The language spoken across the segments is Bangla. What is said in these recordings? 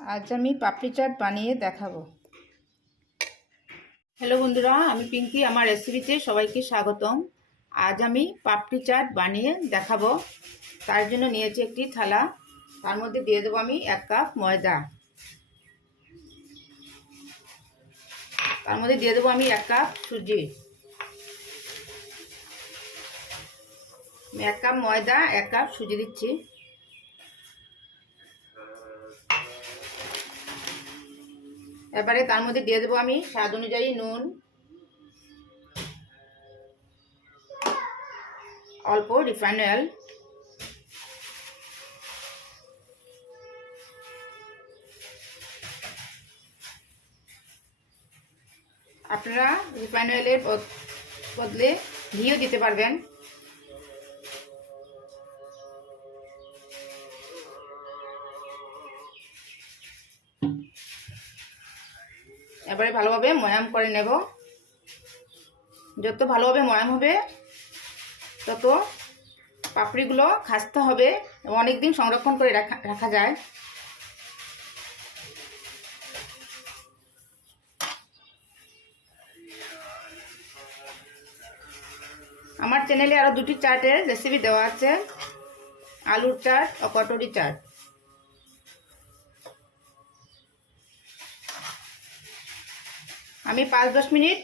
আজ আমি পাপড়ি চাট বানিয়ে দেখাবো। হ্যালো বন্ধুরা, আমি পিঙ্কি, আমার রেসিপিতে সবাইকে স্বাগতম। আজ আমি পাপড়ি চাট বানিয়ে দেখাবো। তার জন্য নিয়েছি একটি থালা। তার মধ্যে দিয়ে দেবো আমি এক কাপ ময়দা। তার মধ্যে দিয়ে দেবো আমি এক কাপ সুজি। এক কাপ ময়দা, এক কাপ সুজি দিচ্ছি। এবারে তার মধ্যে দিয়ে দেবো আমি স্বাদ অনুযায়ী নুন। অল্প রিফাইন অয়েল আপনারা রিফাইন অয়েলের বদলে ঘিও দিতে পারবেন। এবারে ভালোভাবে ময়াম করে নেব। যত ভালোভাবে ময়াম হবে, তত পাপড়িগুলো খাসতে হবে অনেক দিন সংরক্ষণ করে রাখা রাখা যায়। আমার চ্যানেলে আরও দুটি চাটের রেসিপি দেওয়া আছে। আলুর চাট ও কটরি চাট। আমি পাঁচ দশ মিনিট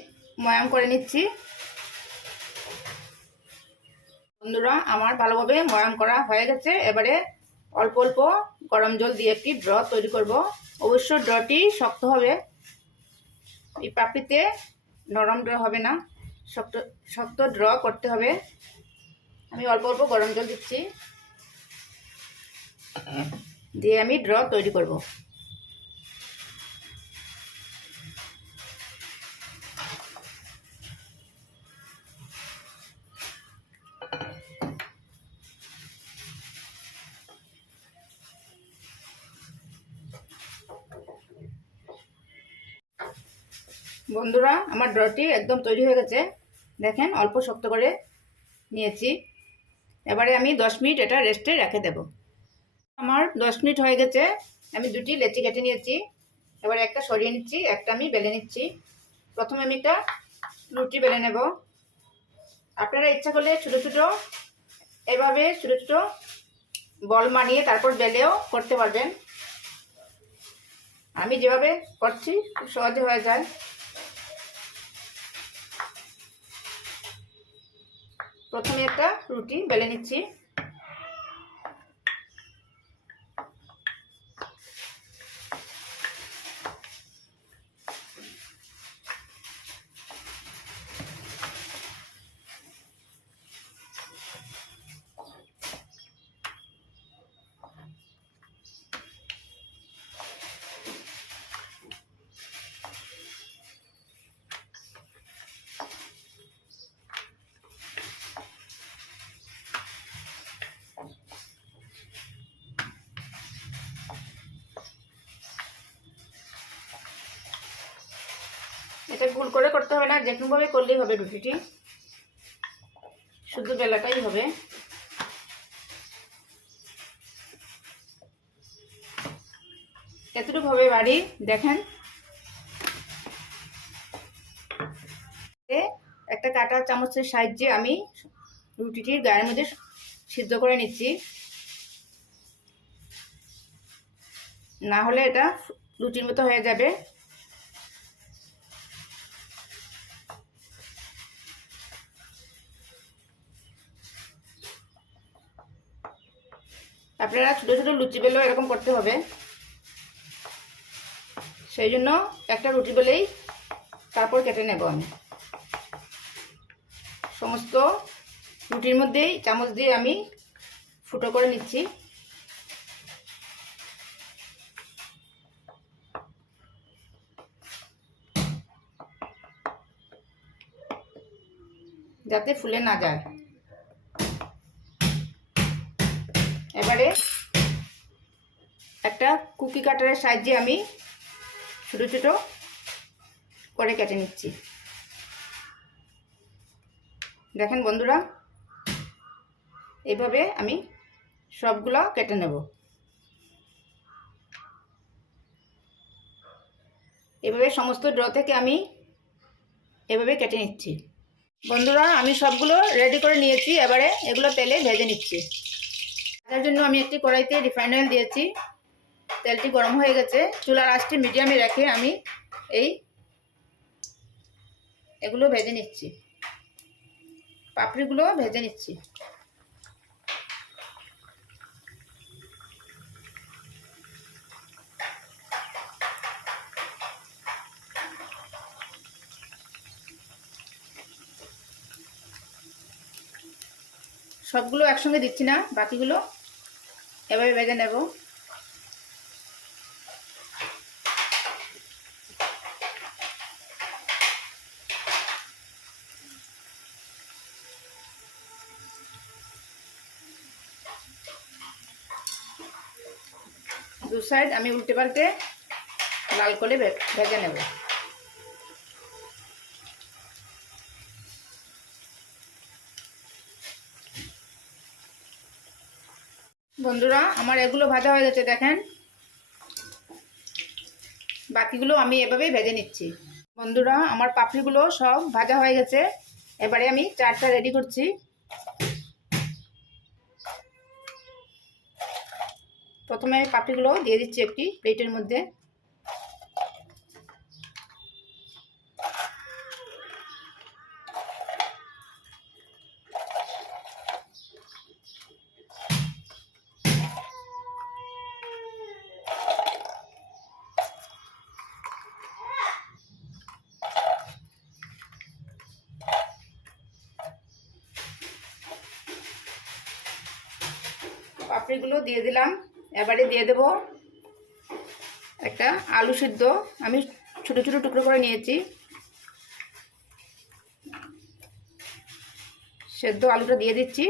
ময়াম করে নিচ্ছি। বন্ধুরা, আমার ভালোভাবে ময়াম করা হয়ে গেছে। এবারে অল্প অল্প গরম জল দিয়ে একটি ড্র তৈরি করব। অবশ্য ড্রটি শক্ত হবে। এই পাপড়িতে নরম ড্র হবে না। শক্ত শক্ত ড্র করতে হবে। আমি অল্প অল্প গরম জল দিচ্ছি। দিয়ে আমি ড্র তৈরি করব। বন্ধুরা, আমার ড্রটি একদম তৈরি হয়ে গেছে। দেখেন, অল্প শক্ত করে নিয়েছি। এবারে আমি দশ মিনিট এটা রেস্টে রেখে দেব। আমার দশ মিনিট হয়ে গেছে। আমি দুটি লেচি কেটে নিয়েছি। এবার একটা সরিয়ে নিচ্ছি, একটা আমি বেলে নিচ্ছি। প্রথমে আমি একটা রুটি বেলে নেব। আপনারা ইচ্ছা করলে ছোটো ছোটো, এভাবে ছোটো ছোটো বল মানিয়ে তারপর বেলেও করতে পারবেন। আমি যেভাবে করছি, খুব সহজে হয়ে যায়। প্রথমে একটা রুটি বেলে নিচ্ছি। এটা ভুল করে করতে হবে না যে কোনোভাবে করলেই হবে রুটিটি। শুধু বেলাটাই হবে। এতটুকু হবে বাড়ি, দেখেন। একটা কাটা চামচের সাহায্যে আমি রুটিটির গায়ের মধ্যে সিদ্ধ করে নিচ্ছি। না হলে এটা রুটির মতো হয়ে যাবে। আপনারা ছোটো ছোটো লুচি বেলেও এরকম করতে হবে। সেই জন্য একটা রুটি বেলেই তারপর কেটে নেব আমি। সমস্ত রুটির মধ্যেই চামচ দিয়ে আমি ফুটো করে নিচ্ছি। যাতে ফুলে না যায়। এবারে একটা কুকি কাটারের সাহায্যে আমি ছোটো ছোটো করে কেটে নিচ্ছি। দেখেন বন্ধুরা এইভাবে আমি সবগুলো কেটে নেব। এভাবে সমস্ত ড্র থেকে আমি এভাবে কেটে নিচ্ছি। বন্ধুরা, আমি সবগুলো রেডি করে নিয়েছি। এবারে এগুলো তেলে ভেজে নিচ্ছি। তার জন্য আমি একটি কড়াইতে রিফাইন্ড অয়েল দিয়েছি। তেলটি গরম হয়ে গেছে। চুলার আঁচটি মিডিয়ামে রেখে আমি এই এগুলো ভেজে নিচ্ছি। পাপড়িগুলো ভেজে নিচ্ছি। সবগুলো একসঙ্গে দিচ্ছি না, বাকিগুলো এভাবে ভেজে নেব। দু সাইড আমি উল্টে পাল্টে লাল করে ভেজে নেব। বন্ধুরা, আমার এগুলো ভাজা হয়ে গেছে, দেখেন। বাকিগুলো আমি এভাবেই ভেজে নিচ্ছি। বন্ধুরা, আমার পাপড়িগুলো সব ভাজা হয়ে গেছে। এবারে আমি চারটা রেডি করছি। প্রথমে পাপড়িগুলো দিয়ে দিচ্ছি একটি প্লেটের মধ্যে। পাপড়িগুলো দিয়ে দিলাম। এবারে দিয়ে দেব একটা আলু সিদ্ধ। আমি ছোটো ছোটো টুকরো করে নিয়েছি। সেদ্ধ আলুটা দিয়ে দিচ্ছি।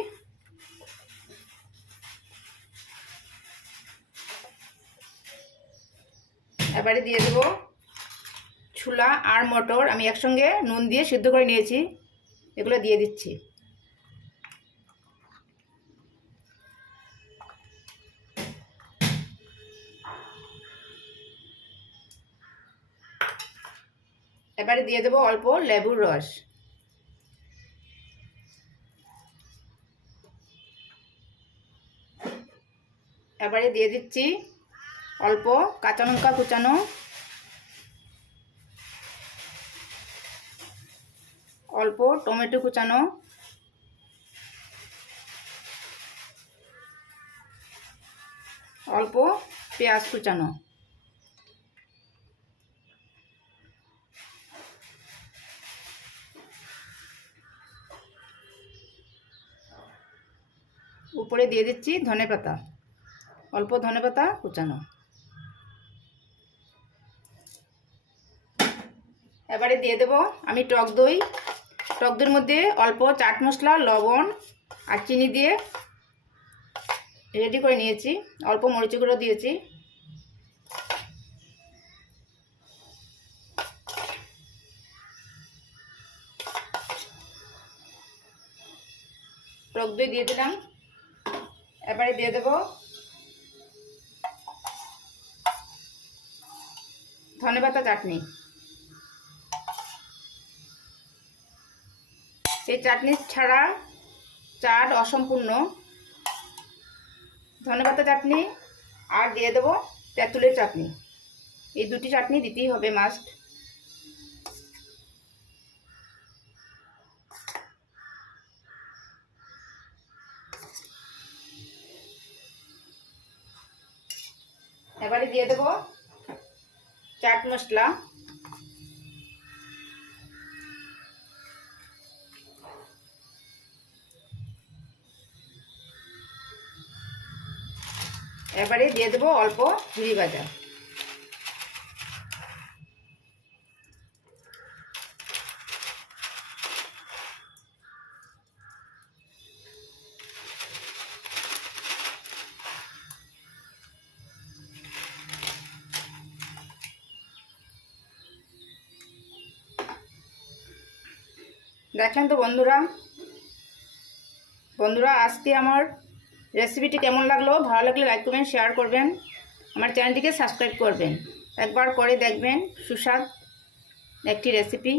এবারে দিয়ে দেব ছোলা আর মটর। আমি একসঙ্গে নুন দিয়ে সিদ্ধ করে নিয়েছি। এগুলো দিয়ে দিচ্ছি। এবারে দিয়ে দেবো অল্প লেবুর রস। এবারে দিয়ে দিচ্ছি অল্প কাঁচা লঙ্কা কুচানো। অল্প টমেটো কুচানো। অল্প পেঁয়াজ কুচানো। উপরে দিয়ে দিচ্ছি ধনে পাতা। অল্প ধনে পাতা কুচানো। এবারে দিয়ে দেব আমি টক দই। টক দইয়ের মধ্যে অল্প চাট মশলা, লবণ আর চিনি দিয়ে রেডি করে নিয়েছি। অল্প মরিচি গুঁড়ো দিয়েছি। টক দই দিয়ে দিলাম। এবারে দিয়ে দেব। ধনেপাতা চাটনি। এই চাটনি ছাড়া চাট অসম্পূর্ণ। ধনে ধনেপাতা চাটনি আর দিয়ে দেবো তেঁতুলের চাটনি। এই দুটি চাটনি দিতেই হবে মাস্ট এবারে দিয়ে দেবো চাট মশলা। এবারে দিয়ে দেবো অল্প ঝুড়ি ভাজা। দেখেন তো বন্ধুরা। বন্ধুরা, আজকে আমার রেসিপিটি কেমন লাগল? ভালো লাগলে লাইক করবেন শেয়ার করবেন। আমার চ্যানেলটিকে সাবস্ক্রাইব করবেন। একবার করে দেখবেন, সুস্বাদ একটি রেসিপি